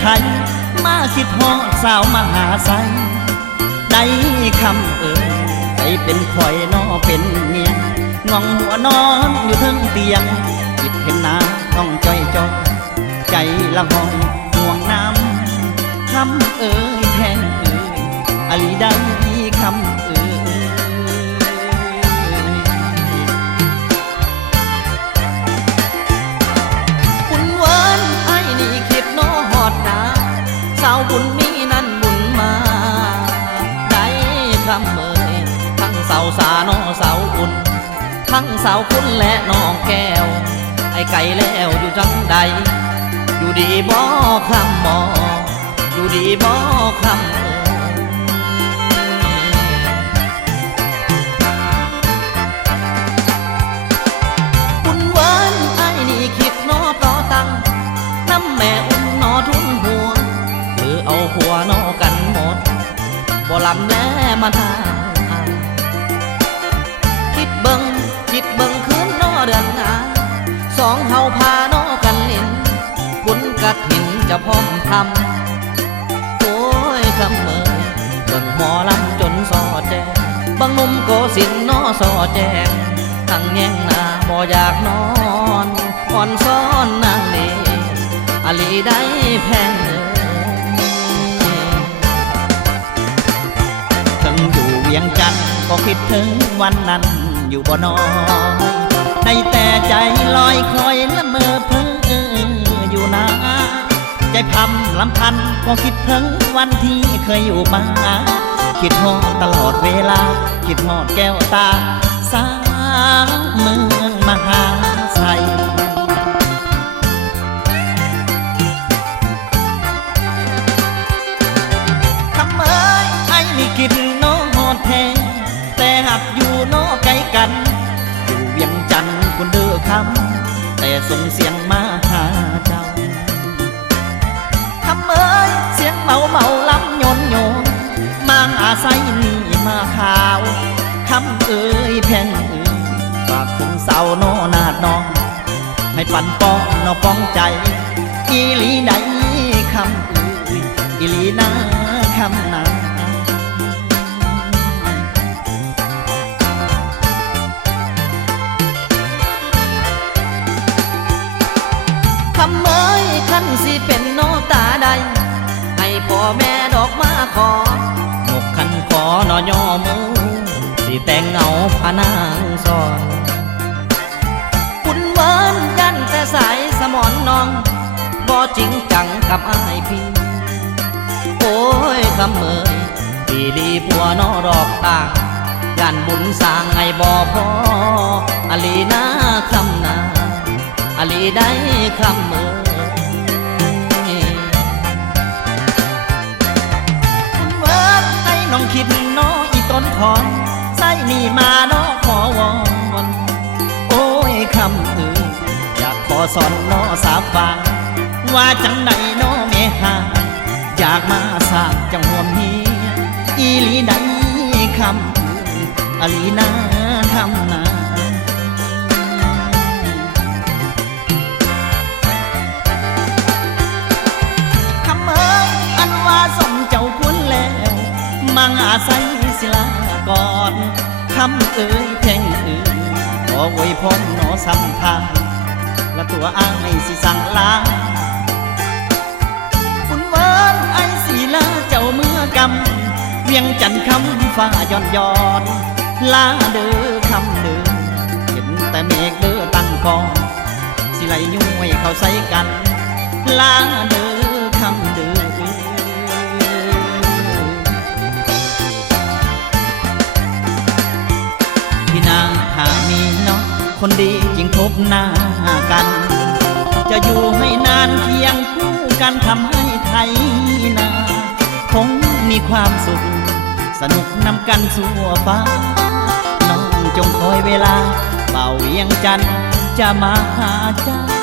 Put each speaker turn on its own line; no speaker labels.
ไขมาคิดฮอดสาวมหาไซได้คำเอ่ยไปเป็นข่อยนอเป็นเมียงองหัวนอนอยู่เทิงเตียงคิดเห็นหน้าต้องจ้อยจอใจละหองห่วงน้ำคำเอ่ย ทั้งสาวคุณและน้องแก้ว ไอ้ไก่แล้วอยู่จังใด อยู่ดีบ่คำมออยู่ดีบ่คำเอ่ยบุญเวินไอ้นี่คิดนอต่อตังน้ำแม่อุ่นนอทุนหัวหรือเอาหัวนอกันหมด บ่ลำแลมาทางคิดเบิง คิดเบิงคืนนอเดือนหาสองเฮาพานอกันเล่นบุญกะถินจะพร้อมทำโอ้ยคำเมยเบิ่งหมอลำจนสอดแจงบางนุ่มโกสินนอสอดแจงทั้งแย่งนาบ่อยากนอนอ่อนซ้อนนางดีอลีได้แพงเอ่ยถึงอยู่เวียงจันทน์ก็คิดถึงวันนั้น อยู่บ่น้อยในแต่ใจลอยคอยละเมอเพ้ออยู่นะ ใจพำลำพันก็คิดถึงวันที่เคยอยู่มา คิดฮอดตลอดเวลา คิดฮอดแก้วตา สาวเมืองมหา ส่งเสียงมาหาเจ้าคำเอ้ยเสียงเมาเมาลำโยนโยนมางอาศัยนี่มาขาวคำเอ้ยแพงเอ้ยฝากถึงสาวโนนาดน้อง ให้ปันป้องนอป้องใจ อีลีใดคำเอ้ยอีลีนา สิเป็นโนตาใด ให้พ่อแม่ดอกมาขอหกขันขอนอย่อมือสิแต่งเงาพานางสอนบุญเวินยันแต่สายสมอนน้องบ่จริงจังกับอายพี่ โอ้ยคำเอ่ยปีลีผัวนอรอกต่างยันบุญสร้างให้บ่พออลีนาคำนาอลีได้คำเมื่อ คิดน้ออีต้นขอนใส่นี่มาน้อขอวอนโอ้ยคำอื่นอยากขอสอนน้อสาบานว่าจังไหนน้อแม่หาอยากมาสร้างจังหวมเฮียอีลีได้คำอื่นอลีนาคำนา มังอาศัยศิลากรคำเอ้ยเพ่งเอ้ยขออวยพรหนอสัมทานและตัวอ้ายสิสั่งลาคุณเวิร์นไอสีลาเจ้าเมื่อกำเวียงจันทน์คำฟ้าย้อนย้อนลาเด้อคำเด้อเห็นแต่เมฆเด้อตั้งกองสิไหลย้วยเข้าใส่กันลาเด้อ คนดีจึงพบหน้ากัน จะอยู่ให้นานเคียงคู่กันทำให้ไทยนาคงมีความสุข สนุกนำกันสู่ฟ้า น้องจงคอยเวลาเป่าเวียงจันจะมาหาเจ้า